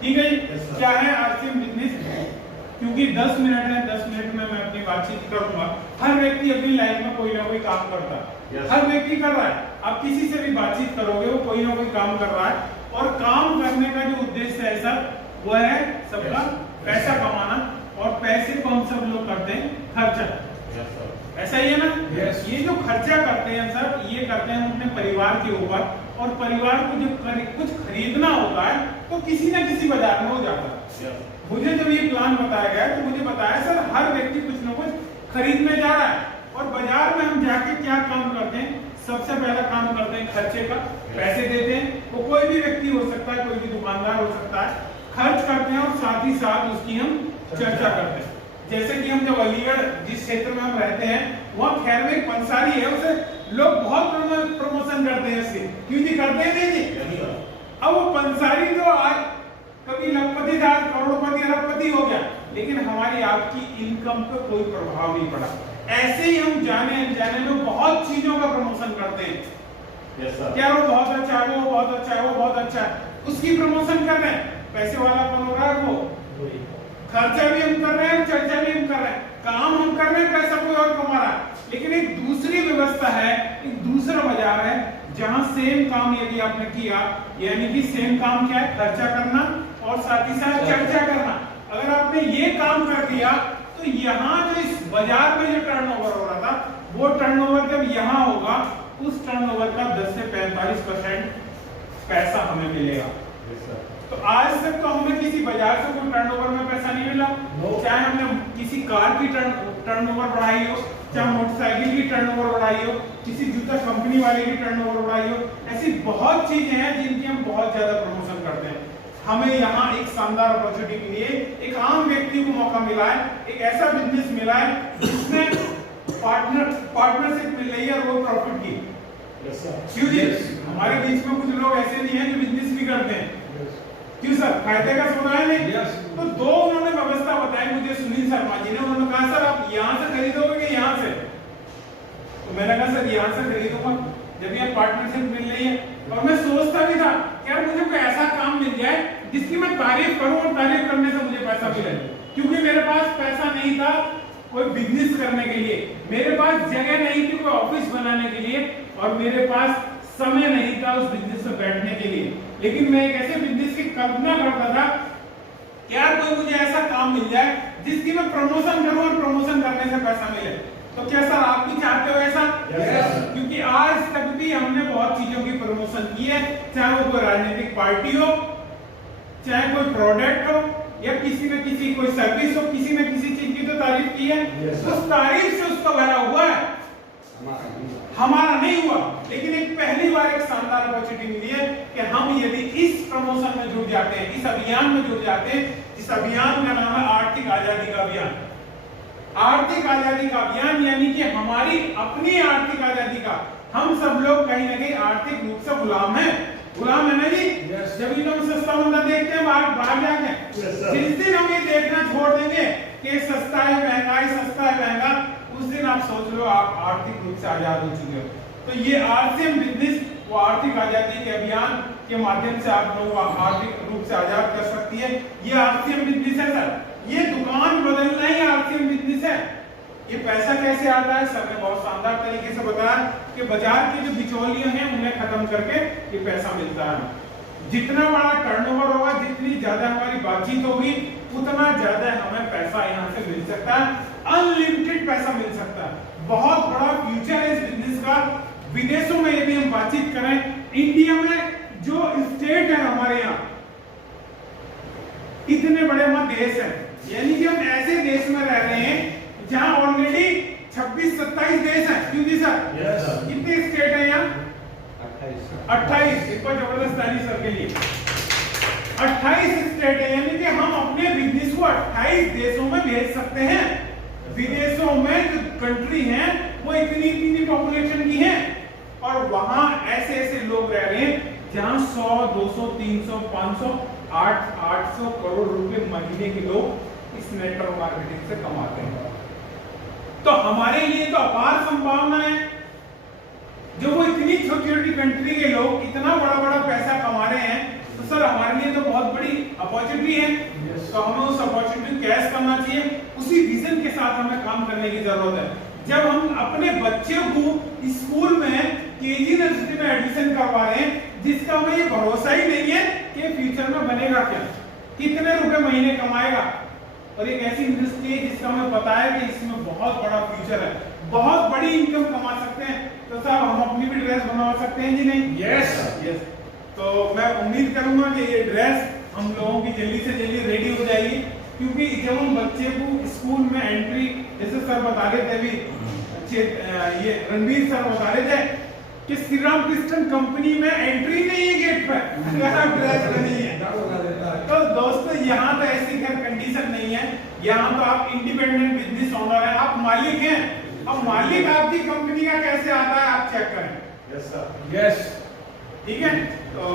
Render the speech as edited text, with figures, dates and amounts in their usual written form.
ठीक है। क्या है आरसीएम बिजनेस? क्योंकि 10 मिनट है, 10 मिनट में मैं अपनी बातचीत करूंगा। हर व्यक्ति अपनी लाइफ में कोई ना कोई काम करता है, हर व्यक्ति कर रहा है। आप किसी से भी बातचीत करोगे वो कोई ना कोई काम कर रहा है, और काम करने का जो उद्देश्य है सर वो है सबका पैसा कमाना, और पैसे को हम सब लोग करते हैं खर्चा। ऐसा ही है ना? ये जो खर्चा करते हैं सर, ये करते हैं अपने परिवार के ऊपर, और परिवार को जब कुछ खरीदना होता है तो किसी ना किसी बाजार में हो जाता है। मुझे जब ये प्लान बताया गया तो मुझे बताया सर हर व्यक्ति कुछ ना कुछ खरीदने जा रहा है, और बाजार में हम जाके क्या काम करते हैं? सबसे पहला काम करते हैं खर्चे का, पैसे देते हैं। वो कोई भी व्यक्ति हो सकता है, कोई भी दुकानदार हो सकता है, खर्च करते हैं और साथ ही साथ उसकी हम चर्चा करते हैं। जैसे कि हम जब अलीगढ़ जिस क्षेत्र में हम रहते हैं वहाँ खैर में एक पंसारी है, उसे लोग बहुत प्रमोशन करते हैं इसके, क्यों जी? करते हैं नहीं जी? अब वो पंसारी तो आज कभी लखपति था, करोड़पति अरबपति हो गया, लेकिन हमारी आपकी इनकम पे कोई प्रभाव नहीं पड़ा। ऐसे ही हम जाने अनजाने में बहुत चीजों का प्रमोशन करते हैं। क्या वो बहुत अच्छा है, वो बहुत अच्छा है, वो बहुत अच्छा है, उसकी प्रमोशन कर रहे हैं। पैसे वाला कौन हो रहा है? वो। खर्चा भी हम कर रहे हैं, चर्चा भी हम कर रहे हैं, काम हम कर रहे हैं, पैसा कोई और कमा रहा है। लेकिन एक दूसरी व्यवस्था है, एक दूसरा बाजार है जहां सेम काम यदि आपने किया, यानी कि सेम काम क्या है? खर्चा करना और साथ ही साथ चर्चा करना। अगर आपने ये काम कर दिया तो यहाँ जो इस बाजार में जो टर्नओवर हो रहा था, वो टर्नओवर जब यहाँ होगा, उस टर्नओवर का 10 से 45% पैसा हमें मिलेगा। तो आज तक तो हमें किसी बाजार से कोई टर्नओवर में पैसा नहीं मिला। चाहे हमने किसी कार की टर्नओवर बढ़ाई हो, चाहे मोटरसाइकिल की टर्नओवर बढ़ाई हो, किसी जूता कंपनी वाले की टर्नओवर बढ़ाई हो, ऐसी बहुत चीजें हैं जिनकी हम बहुत ज्यादा प्रमोशन करते हैं। हमें यहाँ एक शानदार अपॉर्चुनिटी के लिए एक आम व्यक्ति को मौका मिला है, एक ऐसा बिजनेस मिला है जिसमें पार्टनरशिप मिल रही है और वो प्रॉफिट की। क्यों जी? हमारे बीच में कुछ लोग ऐसे नहीं है जो बिजनेस भी करते हैं। क्यों सर? फायदे का सौदा है नहीं? तो दो उन्होंने व्यवस्था बताई मुझे सुनील शर्मा जी ने। उन्होंने कहा सर आप यहाँ से खरीदोगे कि यहाँ से? तो मैंने कहा सर यहाँ से खरीदूंगा जब ये पार्टनरशिप मिल रही है। और मैं सोचता भी था यार मुझे कोई ऐसा काम मिल जाए जिसकी मैं तारीफ करूं और तारीफ करने से मुझे पैसा मिले, क्योंकि मेरे पास पैसा नहीं था कोई बिजनेस करने के लिए, मेरे पास जगह नहीं थी कोई ऑफिस बनाने के लिए, और मेरे पास समय नहीं था उस बिजनेस में बैठने के लिए। लेकिन मैं एक ऐसे बिजनेस की कल्पना करता था क्या कोई मुझे ऐसा काम मिल जाए जिसकी मैं प्रमोशन करूं और प्रमोशन करने से पैसा मिले। तो क्या सर आप भी चाहते हो ऐसा? क्योंकि आज तक भी हमने बहुत चीजों की प्रमोशन की है, चाहे वो कोई राजनीतिक पार्टी हो, चाहे कोई प्रोडक्ट हो, या किसी न किसी कोई सर्विस हो, किसी न किसी चीज की तो तारीफ की है। उस तारीफ से उसका भरा हुआ है, हमारा नहीं हुआ। लेकिन एक पहली बार एक शानदार अपॉर्चुनिटी मिली है कि हम यदि इस प्रमोशन में जुड़ जाते हैं, इस अभियान में जुड़ जाते हैं, इस अभियान का नाम है आर्थिक आजादी का अभियान। आर्थिक आजादी का अभियान यानी कि हमारी अपनी आर्थिक आजादी का। हम सब लोग कहीं ना कहीं आर्थिक रूप से गुलाम हैं। गुलाम है ना जी? जब हम सस्ता मंदा देखते हैं बाहर जाके, जिस दिन हम ये देखना छोड़ देंगे कि सस्ता है महंगा है, सस्ता है महंगा, उस दिन आप सोच लो आप आर्थिक रूप से आजाद हो चुके हो। तो ये आरसीएम बिजनेस वो आर्थिक आजादी के अभियान के माध्यम से आप लोगों को आर्थिक रूप से आजाद कर सकती है। ये आरसीएम बिजनेस है सर, ये दुकान बदलना ही आरसीएम बिजनेस है। ये पैसा कैसे आता है? सर ने बहुत शानदार तरीके से बताया कि बाजार के जो बिचौलिए हैं उन्हें खत्म करके ये पैसा मिलता है। जितना बड़ा टर्नओवर होगा, जितनी ज्यादा हमारी बातचीत होगी, उतना ज्यादा हमें पैसा यहाँ से मिल सकता है। अनलिमिटेड पैसा मिल सकता है। बहुत बड़ा फ्यूचर है इस बिजनेस का। विदेशों में यदि हम बातचीत करें, इंडिया में जो स्टेट है हमारे यहाँ, इतने बड़े हमारे देश है, यानी कि हम ऐसे देश में रह रहे हैं जहां ऑलरेडी 26-27 देश हैं। क्यों जी सर? कितने स्टेट है यहाँ? 28। एक बार जबरदस्त ताली सर के लिए। 28 स्टेट है, यानी कि हम अपने बिजनेस को 28 देशों में भेज सकते हैं। विदेशों में जो कंट्री हैं वो इतनी पॉपुलेशन की हैं, और वहां ऐसे ऐसे लोग रह रहे हैं जहां 100, 200, 300, 500, 800 करोड़ रुपए महीने के लोग इस नेटवर्क मार्केटिंग से कमाते हैं। तो हमारे लिए तो अपार संभावना है। जो वो इतनी छोटी छोटी कंट्री के लोग इतना बड़ा बड़ा पैसा कमा रहे हैं, तो सर हमारे लिए तो बहुत बड़ी बड़ी अपॉर्चुनिटी है, तो हमें उस अपॉर्चुनिटी कैश करना चाहिए, उसी विजन के साथ हमें काम करने की जरूरत है। जब हम अपने बच्चे को स्कूल में केजी नर्सरी में एडमिशन करवा रहे हैं जिसका हमें ये भरोसा ही नहीं है कि फ्यूचर में बनेगा क्या, कितने रुपए महीने कमाएगा, और एक ऐसी इंडस्ट्री है जिसका हमें पता है कि इसमें बहुत बड़ा फ्यूचर है, बहुत बड़ी इनकम कमा सकते हैं, तो साहब हम अपनी भी ड्रेस बनवा सकते हैं जी नहीं? यस। तो मैं उम्मीद करूंगा कि ये ड्रेस हम लोगों की जल्दी से जल्दी रेडी हो जाएगी, क्योंकि जब हम बच्चे को स्कूल में एंट्री, जैसे सर बता रहे थे अभी, ये रणवीर सर बता रहे थे कि श्री राम कृष्ण कंपनी में एंट्री नहीं है गेट पर, ड्रेस नहीं है। तो दोस्तों यहाँ तो ऐसी कंडीशन नहीं है, यहाँ तो आप इंडिपेंडेंट बिजनेस ओनर हैं, आप मालिक हैं। अब मालिक आपकी कंपनी का कैसे आता है आप चेक करें। यस सर, यस, ठीक है। तो